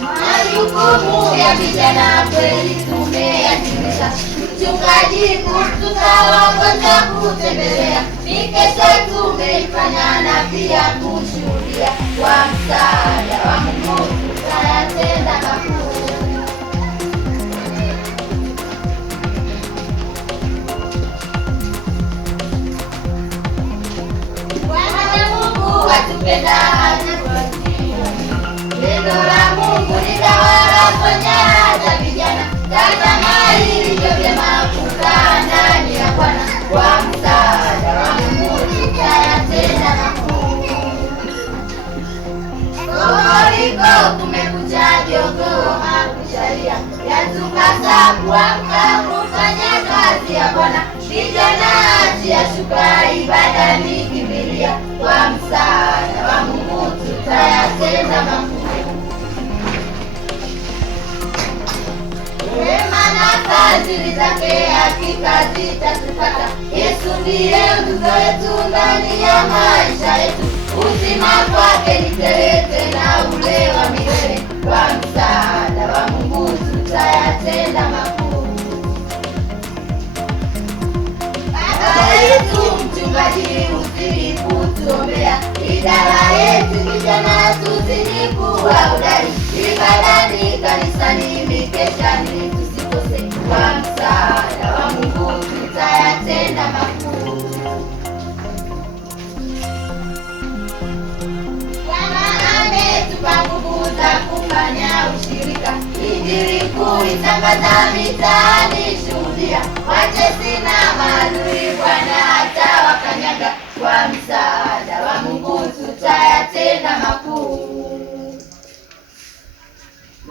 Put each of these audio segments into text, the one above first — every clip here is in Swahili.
Majukumu ya vijana kweli tumeyatimiza. Mchungaji tutaongoza kutembelea, mikesha tumeifanya na pia kushuhudia. Kwa msaada wa Mungu tutayatenda makuu. Bwana Mungu watupenda neno la Mungu litawala kwenye hata vijana. Tazama ilivyo vyema kukaa ndani ya Bwana. Kwa msaada wa Mungu tutayatenda makuu. Kokoriko kumekucha, jogoo hakuchalia, yatupasa kuamka kufanya kazi ya Bwana. Vijana achia shuka, ibadani kimbilia. Kwa msaada wa Mungu tutayatenda makuu. Wema na fadhili zake hakika zitatupata. Yesu ndiye nguzo yetu ndani ya maisha yetu. Uzima kwake ni tele, tena ule wa milele. Kwa msaada wa Mungu tutayatenda makuu. Baba yetu mchungaji, uzidi kutuombea. Idara yetu vijana tuzidi kuwa hodari. Ibadani, kanisani, mikeshani tusikose. Kwa msaada wa Mungu tutayatenda makuu. Bwana ametupa nguvu za kufanya ushirika. Injili kuitangaza mitaani, shuhudia. Watesi na maadui Bwana atawakanyaga. Kwa msaada wa Mungu tutayatenda makuu.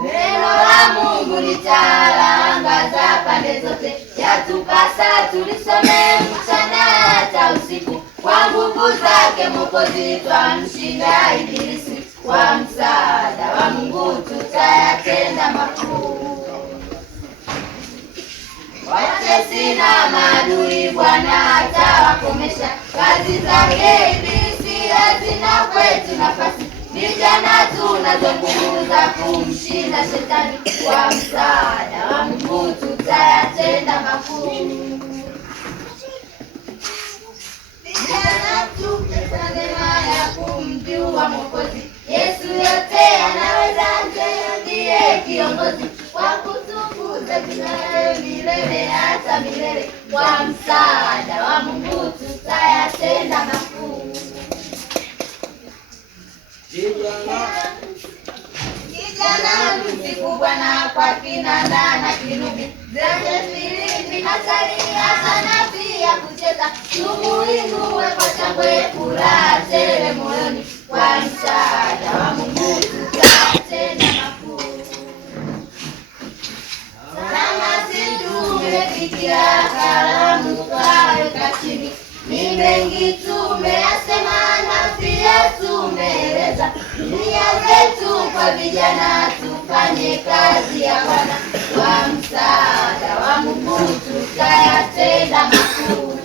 Neno la Mungu litaangaza pande zote. Yatupasa tulisome mchana hata usiku. Kwa nguvu zake Mwokozi twamshinda ibilisi. Kwa msaada wa Mungu tutayatenda makuu. Watesi na maadui Bwana atawakomesha. Kazi zake ibilisi hazina kwetu nafasi. Vijana tunazo nguvu za kumshinda shetani. Kwa msaada wa Mungu tutayatenda makuu. Vijana tupesa neema ya kumjua Mwokozi. Yesu yote anaweza, ndiye kiongozi. Kwa kutukuza jina lake milele hata milele. Kwa msaada wa Mungu tutayatenda makuu. Kijana msifu Bwana kwa kinanda na kinubi. Zenye filimbi na talia sana pia kucheza. Tumuinue kwa shangwe, furaha tele moyoni. Kwa msaada wa Mungu tutayatenda makuu. Kama si tumefikia kalamu twaweka chini. Ni mengi tumeyasema na pia tumeeleza. Nia zetu kwa vijana tufanye kazi ya Bwana. Kwa msaada wa Mungu tutayatenda makuu.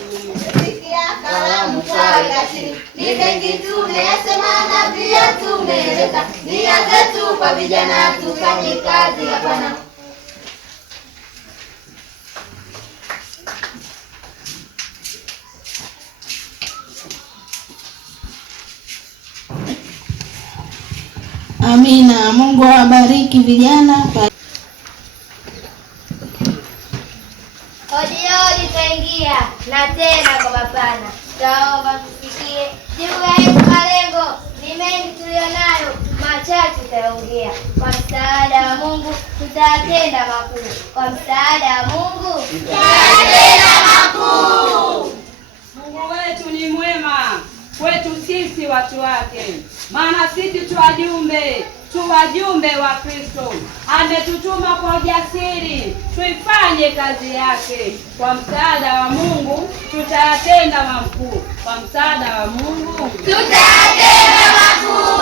Tumefikia kalamu twaweka chini. Ni mengi tumeyasema na pia tumeeleza. Nia zetu kwa vijana tufanye kazi ya Bwana. Amina. Mungu awabariki vijana. tutaingia na tena kwa mapana. Tutaomba tusikie juu ya Yesu. Malengo ni mengi tulionayo, machache tutaongea. Kwa msaada wa Mungu tutatenda makuu. Kwa msaada wa Mungu tutatenda makuu. Mungu wetu ni mwema kwetu sisi watu wake, maana sisi tu wajumbe wa Kristo. Ametutuma kwa ujasiri tuifanye kazi yake. Kwa msaada wa Mungu tutayatenda makuu. Kwa msaada wa Mungu tutatenda makuu.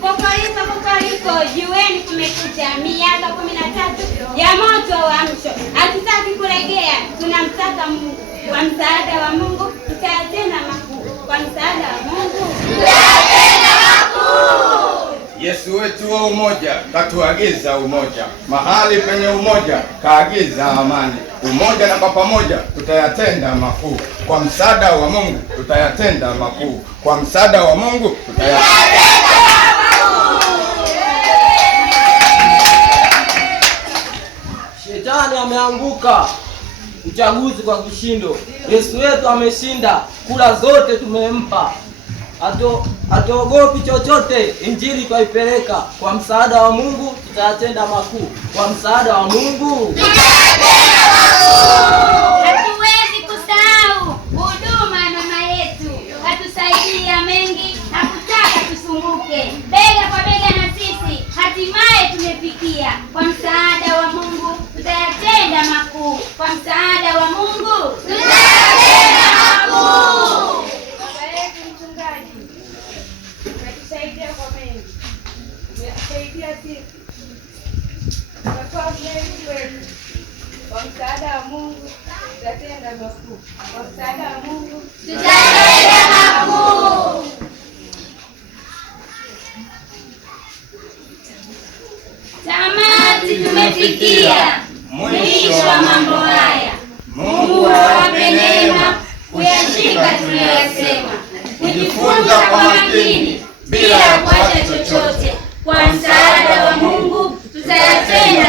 Kokoriko, jueni kumekucha. Miaka 13 ya moto wa uamsho, hatutaki kuregea, tunamtaka Mungu. Kwa msaada wa Mungu tutayatenda makuu. Kwa msaada wa Mungu tutayatenda makuu. Yesu wetu wa umoja katuagiza umoja, mahali penye umoja kaagiza amani. Umoja na kwa pamoja tutayatenda makuu. Kwa msaada wa Mungu tutayatenda makuu. Kwa msaada wa Mungu tutayatenda makuu. Shetani ameanguka uchaguzi kwa kishindo. Yesu wetu ameshinda, kura zote tumempa. Hatuogopi chochote, injili twaipeleka. Kwa msaada wa Mungu tutayatenda makuu. Kwa msaada wa Mungu tutayatenda makuu. hatuwezi kusahau huduma ya mama yetu, katusaidia mengi, hakutaka tusumbuke. Bega kwa bega na sisi, hatimaye tumefikia. Kwa msaada wa Mungu tutayatenda makuu. Kwa msaada wa Mungu tutayatenda makuu. Baba yetu mchungaji, umetusaidia kwa mengi, umetusaidia sisi, umekuwa mlezi wetu. Kwa msaada wa Mungu tutatenda makuu. Kwa msaada wa Mungu tutatenda makuu. tamati tumefikia mwisho wa mambo haya. Mungu awape neema kuyashika tuliyoyasema, kujifunza kwa makini bila ya kuacha chochote. Kwa msaada wa Mungu tutayatenda